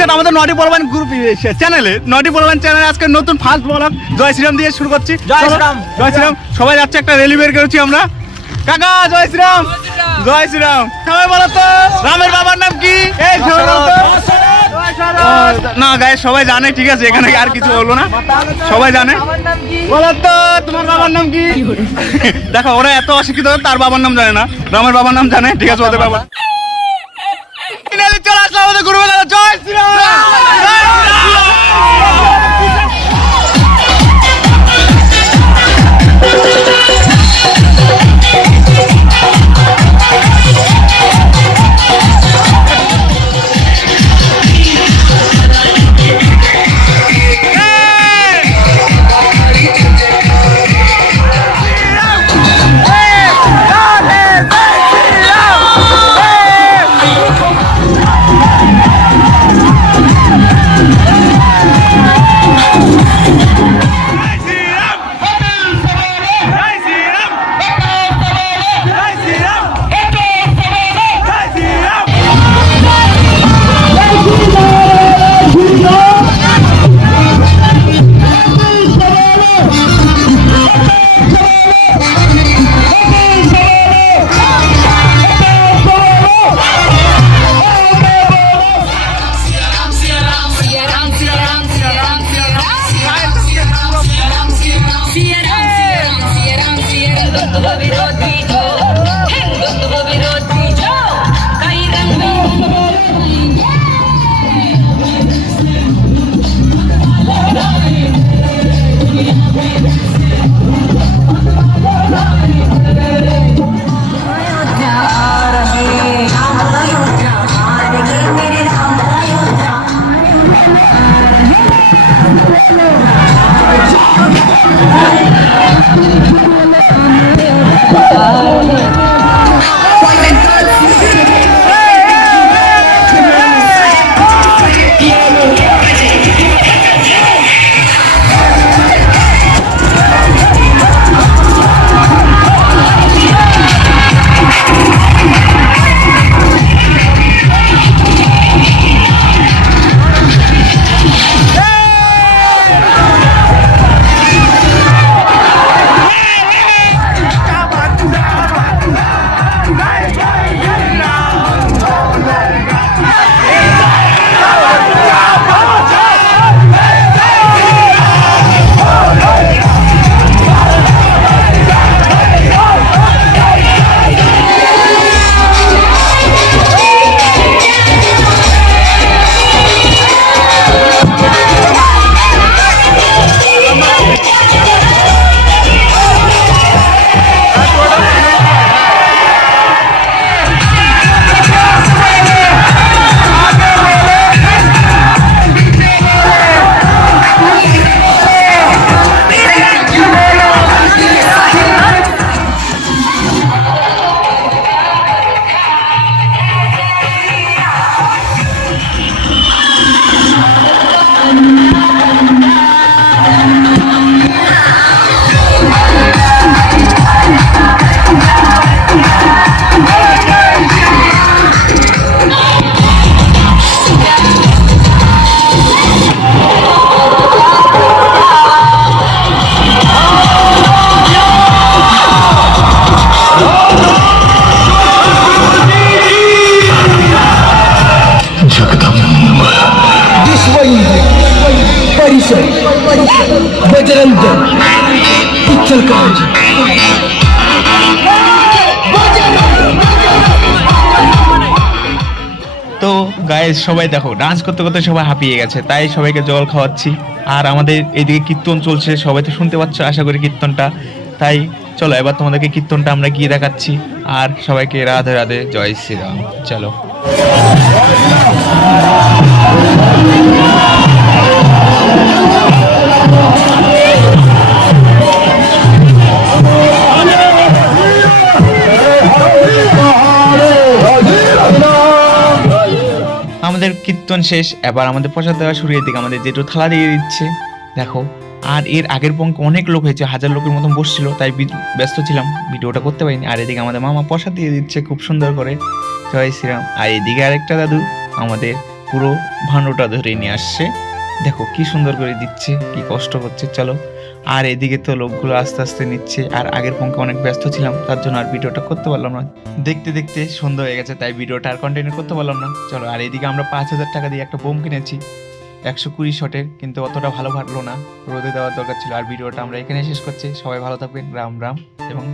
Start আমাদের নটি বলবান গ্রুপ চ্যানেলে। নটি বলবান চ্যানেলে আজকে নতুন ফার্স্ট ব্লগ জয় শ্রীরাম দিয়ে শুরু করছি। জয় শ্রীরাম। জয় শ্রীরাম। সবাই যাচ্ছে, একটা র্যালি বের করেছি আমরা। কাকা জয় শ্রীরাম। জয় শ্রীরাম। সবাই বলো তো রামের বাবার নাম কি? এই সবাই বলো তো। না গায়ে সবাই জানে, ঠিক আছে, এখানে আর কিছু বলবো না, সবাই জানে। বলো তো তোমার বাবার নাম কি? দেখো ওরা এত অশিক্ষিত, তার বাবার নাম জানে না, রামের বাবার নাম জানে, ঠিক আছে, ওদের বাবা। চলে আসলাম আমাদের গুরু। জয় শ্রীরাম। बजरंग पिक्चर काज তো গাইস সবাই দেখো ডান্স করতে করতে সবাই হাঁপিয়ে গেছে, তাই সবাইকে জল খাওয়াচ্ছি। আর আমাদের এইদিকে কীর্তন চলছে, সবাই তো শুনতে পাচ্ছ আশা করি কীর্তনটা। তাই চলো এবার তোমাদেরকে কীর্তনটা আমরা গিয়ে দেখাচ্ছি। আর সবাইকে রাধে রাধে, জয় শ্রীরাম। চলো। আমাদের কীর্তন শেষ, এবার আমাদের প্রসাদ দেওয়া শুরু। এদিকে আমাদের যেটু থালা দিয়ে দিচ্ছে দেখো। আর এর আগের পঙ্কে অনেক লোক হয়েছে, 1000 লোকের মতন বসছিল, তাই ব্যস্ত ছিলাম, ভিডিওটা করতে পারিনি। আর এদিকে আমাদের মামা প্রসাদ দিয়ে দিচ্ছে খুব সুন্দর করে, জয় শ্রীরাম। আর এদিকে আরেকটা দাদু আমাদের পুরো ভান্ডটা ধরে নিয়ে আসছে। দেখো কি সুন্দর করে দিচ্ছে, কি কষ্ট করছে। চলো, আর এদিকে তো লোকগুলো আস্তে আস্তে নিচ্ছে, আর আগের পঙ্কে অনেক ব্যস্ত ছিলাম, তার জন্য আর ভিডিওটা করতে পারলাম না। দেখতে দেখতে সন্ধ্যা হয়ে গেছে, তাই ভিডিওটা আর কন্টিনিউ করতে পারলাম না। চলো, আর এদিকে আমরা 5,000 টাকা দিয়ে একটা বোম কিনেছি 120 শটের, কিন্তু অতটা ভালো ফাটলো না, রোদে দেওয়ার দরকার ছিল। আর ভিডিওটা আমরা এখানে শেষ করছি। সবাই ভালো থাকবেন, রাম রাম এবং